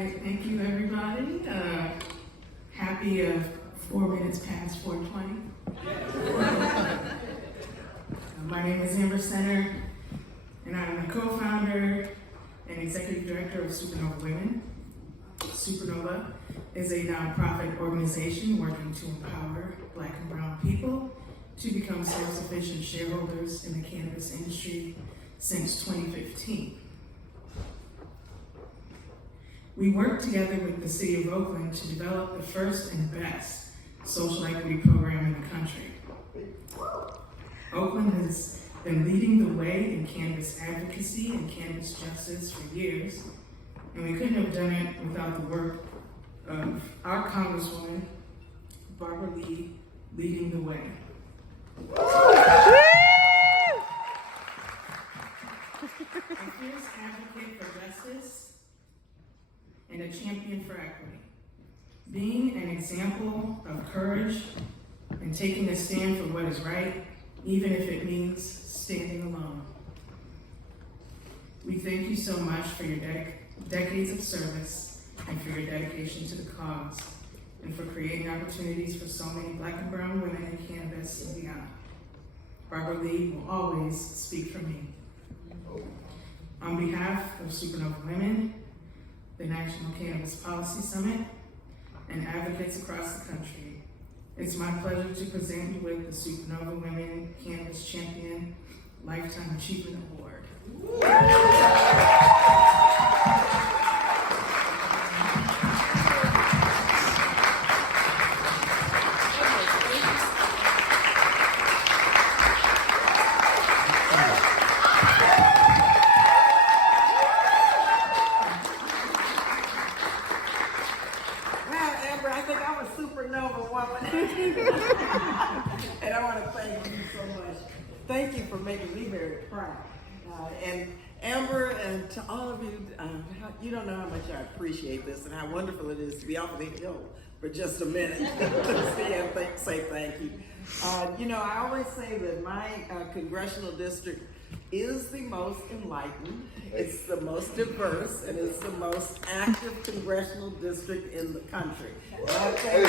right, thank you everybody. Happy 4 minutes past 4:20. My name is Amber Center, and I'm a co-founder and executive director of Supernova Women. Supernova is a nonprofit organization working to empower Black and brown people to become self-sufficient shareholders in the cannabis industry since 2015. We work together with the City of Oakland to develop the first and best social equity program in the country. Oakland has been leading the way in cannabis advocacy and cannabis justice for years, and we couldn't have done it without the work of our Congresswoman Barbara Lee leading the way. A fierce advocate for justice and a champion for equity. Being an example of courage and taking a stand for what is right, even if it means standing alone. We thank you so much for your decades of service and for your dedication to the cause, and for creating opportunities for so many Black and brown women in cannabis and beyond. Barbara Lee will always speak for me. On behalf of Supernova Women, the National Cannabis Policy Summit, and advocates across the country, it's my pleasure to present you with the Supernova Women Cannabis Champion Lifetime Achievement Award. And I want to thank you so much. Thank you for making me very proud. And Amber, and to all of you, you don't know how much I appreciate this and how wonderful it is to be off the hill for just a minute to say thank you. You know, I always say that my congressional district is the most enlightened, it's the most diverse, and it's the most active congressional district in the country. And I think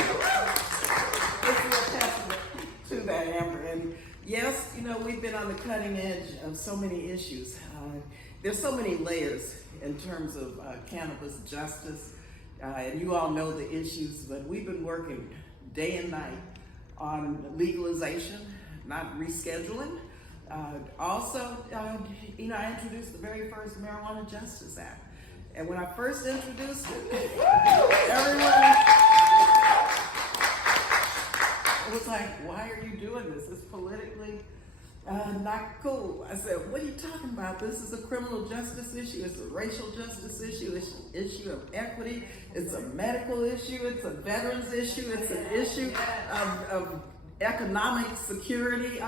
it's a testament to that, Amber. And yes, you know, we've been on the cutting edge of so many issues. There's so many layers in terms of cannabis justice, and you all know the issues, but we've been working day and night on legalization, not rescheduling. Also, you know, I introduced the very first Marijuana Justice Act. And when I first introduced it, everyone was like, why are you doing this? It's politically not cool. I said, what are you talking about? This is a criminal justice issue. It's a racial justice issue. It's an issue of equity. It's a medical issue. It's a veterans issue. It's an issue of economic security.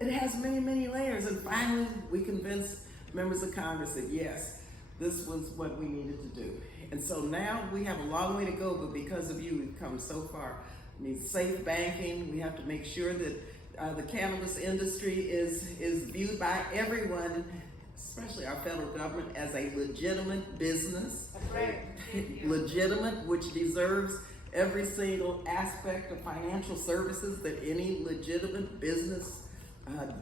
It has many, many layers. And finally, we convinced members of Congress that yes, this was what we needed to do. And so now we have a long way to go, but because of you, we've come so far. We need safe banking. We have to make sure that the cannabis industry is viewed by everyone, especially our federal government, as a legitimate business. That's right. Legitimate, which deserves every single aspect of financial services that any legitimate business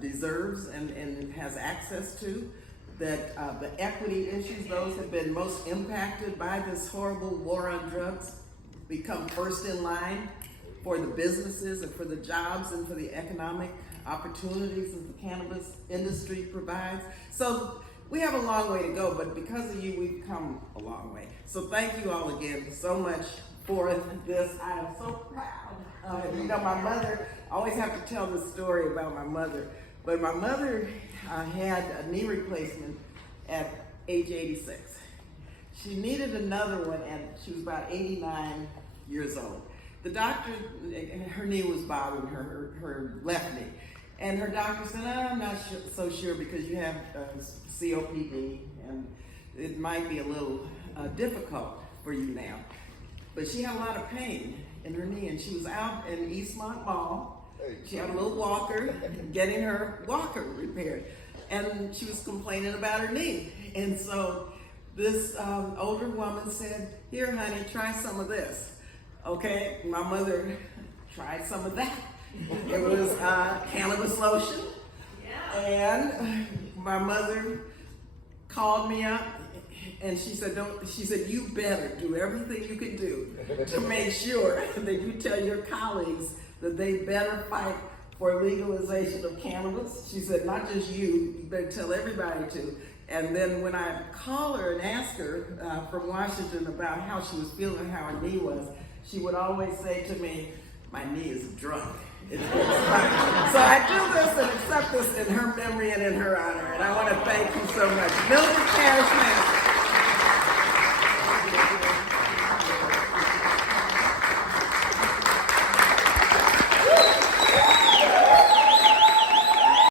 deserves and has access to. That the equity issues, those have been most impacted by this horrible war on drugs, become first in line for the businesses and for the jobs and for the economic opportunities that the cannabis industry provides. So we have a long way to go, but because of you, we've come a long way. So thank you all again so much for this. I am so proud. You know, my mother, I always have to tell this story about my mother, but my mother had a knee replacement at age 86. She needed another one, and she was about 89 years old. The doctor, her knee was bothering her left knee. And her doctor said, I'm not so sure because you have COPD and it might be a little difficult for you now. But she had a lot of pain in her knee, and she was out in Eastmont Mall. She had a little walker, getting her walker repaired. And she was complaining about her knee. And so this older woman said, "Here, honey, try some of this." Okay, my mother tried some of that. It was cannabis lotion. And my mother called me up and she said, you better do everything you can do to make sure that you tell your colleagues that they better fight for legalization of cannabis. She said, not just you better tell everybody to. And then when I call her and ask her from Washington about how she was feeling, how her knee was, she would always say to me, "My knee is drunk." So I do this and accept this in her memory and in her honor. And I want to thank you so much. Mildred Parrish Master.